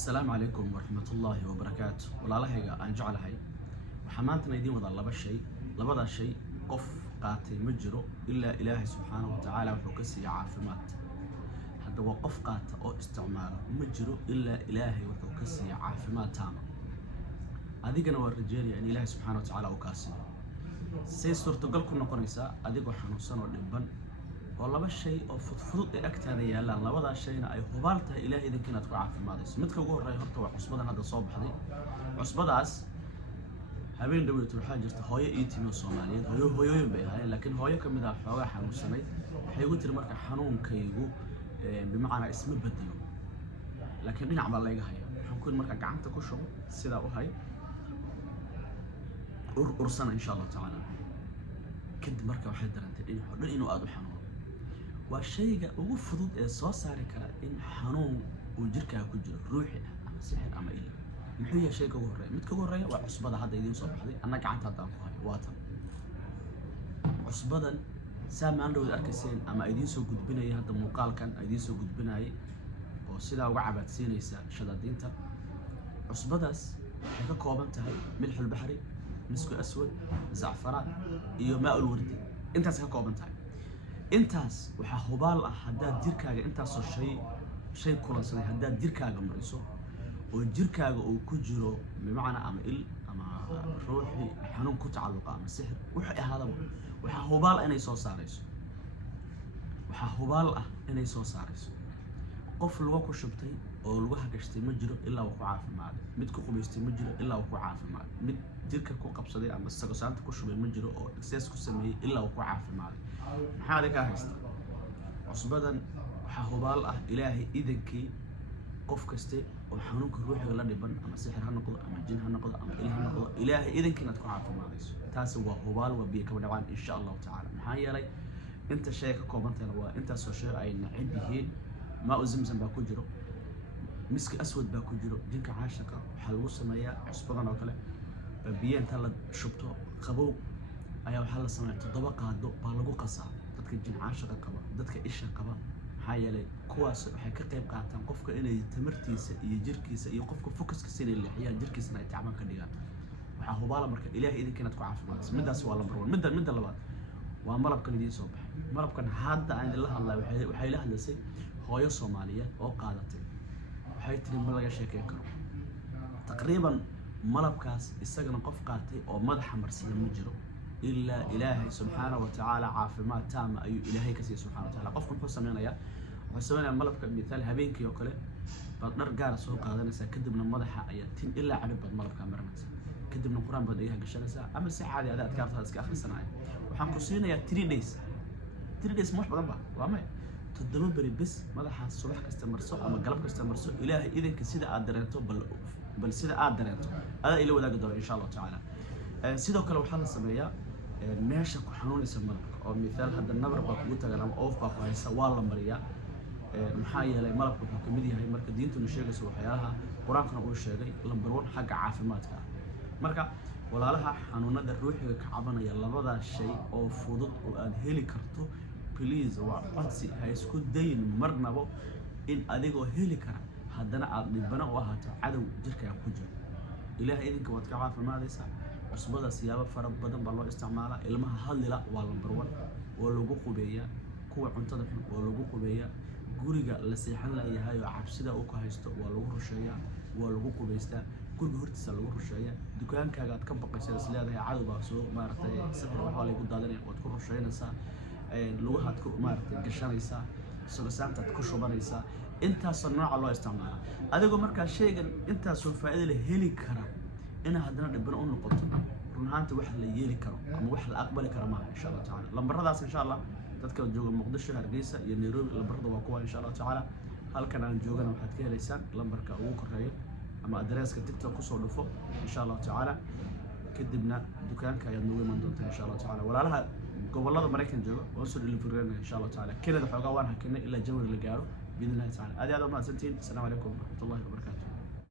السلام عليكم ورحمة الله وبركاته. والله هيجا أنا جعل هاي وحمانتنا يدين وضع لبا شيء لبدا شيء قف قاتي مجرو إلا إلهي سبحانه وتعالى وحكسي عافمات. هذا وقف قات أو استعمال مجرو إلا إلهي وحكسي عافمات تامة. هذه كنا ورجال يعني إلهي سبحانه وتعالى وكاسي. سيستر تقول كنا قنيسة هذه وحنوسان ولبن والله شيء أو فضفض أكتر يلا لبدا شيء أي خبرتها إلهي إذا كانت وعاف ماذا متك جور رأي هرت وعصبنا هذا صوب حدي عصبنا عس هبين دولة الحاجة هاي إيتي من الصوماليين هاي بها لكن هاي كم ذا حواء حنون سميت حيقول المركب حنون كيجو بمعنى اسم بدلو لكن بنعمل الله هاي حنكون مركب قعدت كشوم سيدا وهاي أرسنا إن شاء الله تعالى كد مركب حيدر أنت إنه أدو حنون والشيء ugu fudud ee soo saari kara in xanuun uu jirkaaga ku jiro ruuxi ama sixir ama il muxuu yahay shayga ugu horeeya midka ugu horeeya waa cusbada hadda idin soo baxday anna gacanta hadda ku hayo waa tan cusbadan saamaan dhow arkayseen ama idin soo gudbinaya hadda muuqaalkan idin soo gudbinayay oo sida uga cabadsiinaysa shadadiinta cusbadaas waxay ka kooban tahay milxul bahri misku aswad za'faraan iyo maa'ul wardi intaas ka kooban tahay intaas waxa hubaal ah hadaa jirkaaga intaas oo shay kulansaday hadaa jirkaaga mariso oo jirkaaga uu ku jiro macna ama il ama ruuxi xanuun ku tacalluqa ama sixir wuxuu ahaadaba waxa hubaal inay soo saarayso waxa hubaal ah inay soo saarayso qof lagu ku shubtay oo lagu hagashtay ma jiro ilaa uu ku caafimaad mid ku qubaystay ma jiro ilaa uu ku caafimaad mid jirka ku qabsaday ama sagosaanta ku shubay ma jiro oo excess ku sameeyay ilaa uu ku caafimaad maxaa ka haysta cusbadan waxa hubaal ah ilaahay idankii qof kaste oo xanuunka ruuxiga la dhiban ama sixir ha noqdo ama jin ha noqdo ama il ha noqdo ilaahay idankiina ku caafimaadayso taasi waa hubaal waa biyo ka dhawaan insha Allah ta'ala maxaa yeelay inta shay ka koobantahay waa inta soo shay ay nacib yihiin ma uzimsan baa ku jiro miski aswad baa ku jiro jinka caashiqa waxa lagu sameeyaa cusbadan oo kale biyo inta la shubto qabow ayaa waxa la sameeyaa 7 qaado baa lagu qasaa dadka jin caashiqa qaba dadka isha qaba maxaa yeelay kuwaas waxay ka qayb qaataan qofka inay tamartiisa iyo jirkiisa iyo qofka focuskiisa inay leexiyaan jirkiisana ay tacban ka dhigaan waxa hubaala marka ilaahay idinkiina ku caafimaadayso midaas waa number 1 midda labaad waa malabkan idin soo baxay malabkan hadda aan la hadlay waxay la hadlaysay hooyo Soomaaliyeed oo qaadatay waxay tiri ma laga sheekay karo taqriiban malabkaas isagana qof qaatay oo madaxa marsiin ma jiro إلا إلهي سبحانه وتعالى عافمات تامة أي إلهي كسي سبحانه وتعالى قفكم حو سمينا وحسمينا الملف كمثال هبينك يوكله فنرجع سوق هذا نسا كدب من المضحة أياتين إلا عرب الملف كاميرا نسا كدب من القرآن بدأ إياها قشة نسا أما الساعة هذه أداء أذكار هذا آخر السنة وحنقصينا يا 3 days مش بضبع وامي تدمر بري بس مضحة الصبح كاستمرسو أما قلب كاستمرسو إلهي إذن كسيدة أدرينتو بل سيدة أدرينتو هذا إلي وذاك الدور إن شاء الله تعالى sidoo kale waxaa la sameeyaa meesha ku xanuunaysa malabka oo midaal hadda nabar baa kugu tagan ama oof baa ku haysa waa la mariyaa maxaa yeelay malabka wuxuu kamid yahay marka diintuna sheegayso waxyaalaha quraankana uu sheegay lambar 1 xagga caafimaadka marka walaalaha xanuunada ruuxiga ka cabanaya labada shay oo fudud oo aad heli karto please waa codsi ha isku dayin marnabo in adigoo heli kara haddana aad dhibana u ahaato cadow jirkaaga ku jiro ilaahay idinka waad ka caafimaadaysaa cusbada siyaabo fara badan baa loo isticmaalaa ilmaha hadlila waa lambar 1 oo lagu qubeeyaa kuwa cuntada xun oo lagu qubeeyaa guriga la seexan lahayahay oo cabsida uu ka haysto waa lagu rusheeyaa waa lagu qubeystaa guriga hortiisa lagu rusheeyaa dukaankaaga aad ka baqaysaa isleedahay cadow baa soo maartay safar waxa lagu daadanaya waad ku rusheynaysaa lugahaad ku maartay gashanaysaa sugasaantaad ku shubanaysaa intaas nooca loo isticmaalaa adigoo markaa shaygan intaas oo faa'iido leh heli kara إن هذا نبنا أن نقطة رنانت واحد اللي يلي كرو أما واحد الأقبل كرمها إن شاء الله تعالى لما رضى إن شاء الله تذكر جوجل مقدسة هرجيسة ينيرو لبرضه وقوة إن شاء الله تعالى هل كان عن جوجل وحد كده لسان لما ركوا كرهية أما أدرس كتير تقصوا لفوق إن شاء الله تعالى كدبنا دكان كينوي من دونت إن شاء الله تعالى ولا لها قبل الله مريكن جوا وصل اللي فرقنا إن شاء الله تعالى كده الحقوق وانها كنا إلا جمر اللي جارو بإذن الله تعالى هذا ما سنتين السلام عليكم ورحمة الله وبركاته.